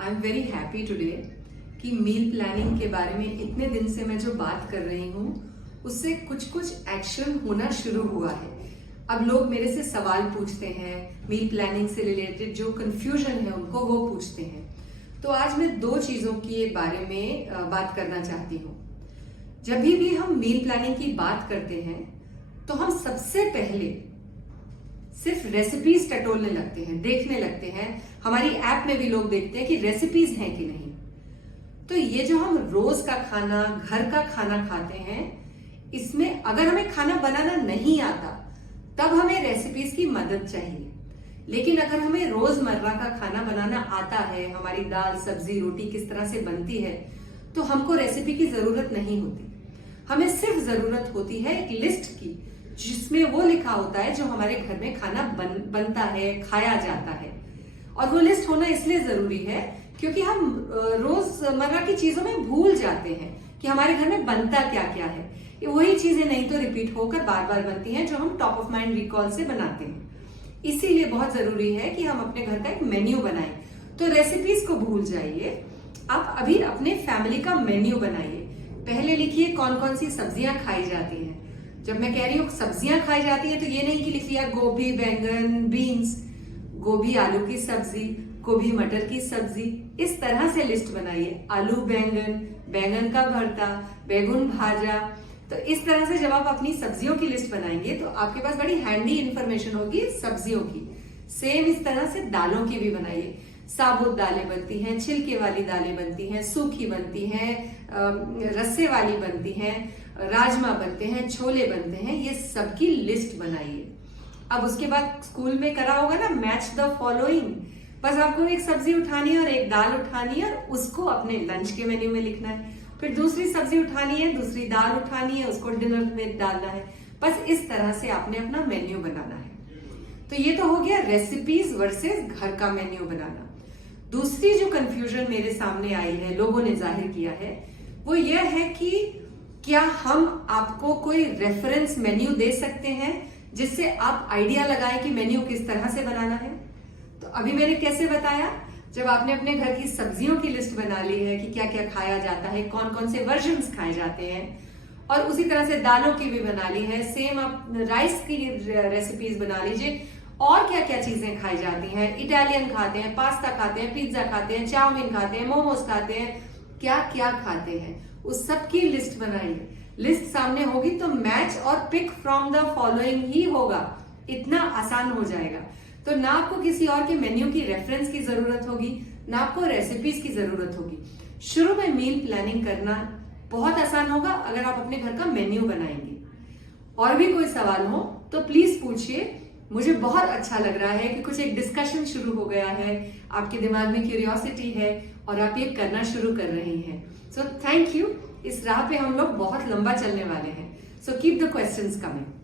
I am very happy today कि meal planning के बारे में इतने दिन से मैं जो बात कर रही हूँ उससे कुछ कुछ एक्शन होना शुरू हुआ है। अब लोग मेरे से सवाल पूछते हैं, मील प्लानिंग से रिलेटेड जो कंफ्यूजन है उनको वो पूछते हैं। तो आज मैं दो चीजों के बारे में बात करना चाहती हूँ। जब भी हम मील प्लानिंग की बात करते हैं तो हम सबसे पहले सिर्फ रेसिपीज टटोलने लगते हैं, देखने लगते हैं। हमारी ऐप में भी लोग देखते हैं कि रेसिपीज हैं कि नहीं। तो ये जो हम रोज का खाना, घर का खाना खाते हैं, इसमें अगर हमें खाना बनाना नहीं आता तब हमें रेसिपीज की मदद चाहिए। लेकिन अगर हमें रोजमर्रा का खाना बनाना आता है, हमारी दाल, सब्जी, रोटी किस तरह से बनती है, तो हमको रेसिपी की जरूरत नहीं होती। हमें सिर्फ जरूरत होती है एक लिस्ट की, जिसमें वो लिखा होता है जो हमारे घर में खाना बनता है, खाया जाता है। और वो लिस्ट होना इसलिए जरूरी है क्योंकि हम रोजमर्रा की चीजों में भूल जाते हैं कि हमारे घर में बनता क्या क्या है। ये वही चीजें नहीं तो रिपीट होकर बार बार बनती हैं जो हम टॉप ऑफ माइंड रिकॉल से बनाते हैं। इसीलिए बहुत जरूरी है कि हम अपने घर का एक मेन्यू बनाएं। तो रेसिपीज को भूल जाइए, आप अभी अपने फैमिली का मेन्यू बनाइए। पहले लिखिए कौन कौन सी सब्जियां खाई जाती हैं। जब मैं कह रही हूँ सब्जियां खाई जाती है तो ये नहीं कि लिख लिया गोभी, बैंगन, बीन्स, गोभी आलू की सब्जी, गोभी मटर की सब्जी। इस तरह से लिस्ट बनाइए। आलू बैंगन, बैंगन का भरता, बैगन भाजा। तो इस तरह से जब आप अपनी सब्जियों की लिस्ट बनाएंगे तो आपके पास बड़ी हैंडी इंफॉर्मेशन होगी सब्जियों की। सेम इस तरह से दालों की भी बनाइए। साबुत दालें बनती हैं, छिलके वाली दालें बनती हैं, सूखी बनती हैं, रस्से वाली बनती हैं, राजमा बनते हैं, छोले बनते हैं। ये सबकी लिस्ट बनाइए। अब उसके बाद स्कूल में करा होगा ना मैच द फॉलोइंग। बस आपको एक सब्जी उठानी है और एक दाल उठानी है और उसको अपने लंच के मेन्यू में लिखना है। फिर दूसरी सब्जी उठानी है, दूसरी दाल उठानी है, उसको डिनर में डालना है। बस इस तरह से आपने अपना मेन्यू बनाना है। तो ये तो हो गया रेसिपीज वर्सेस घर का मेन्यू बनाना। दूसरी जो कंफ्यूजन मेरे सामने आई है, लोगों ने जाहिर किया है, वो यह है कि क्या हम आपको कोई रेफरेंस मेन्यू दे सकते हैं जिससे आप आइडिया लगाएं कि मेन्यू किस तरह से बनाना है। तो अभी मैंने कैसे बताया, जब आपने अपने घर की सब्जियों की लिस्ट बना ली है कि क्या क्या खाया जाता है, कौन कौन से वर्जन्स खाए जाते हैं, और उसी तरह से दालों की भी बना ली है, सेम आप राइस की रेसिपीज बना लीजिए। और क्या क्या चीजें खाई जाती हैं, इटालियन खाते हैं, पास्ता खाते हैं, पिज्जा खाते हैं, चाउमीन खाते हैं, मोमोज खाते हैं, क्या क्या खाते हैं, उस सब की लिस्ट बनाइए। लिस्ट सामने होगी तो मैच और पिक फ्रॉम द फॉलोइंग ही होगा। इतना आसान हो जाएगा। तो ना आपको किसी और के मेन्यू की रेफरेंस की जरूरत होगी, ना आपको रेसिपीज की जरूरत होगी। शुरू में मील प्लानिंग करना बहुत आसान होगा अगर आप अपने घर का मेन्यू बनाएंगे। और भी कोई सवाल हो तो प्लीज पूछिए। मुझे बहुत अच्छा लग रहा है कि कुछ एक डिस्कशन शुरू हो गया है, आपके दिमाग में क्यूरियोसिटी है और आप ये करना शुरू कर रही हैं। So thank you. इस राह पे हम लोग बहुत लंबा चलने वाले हैं। So keep the questions coming.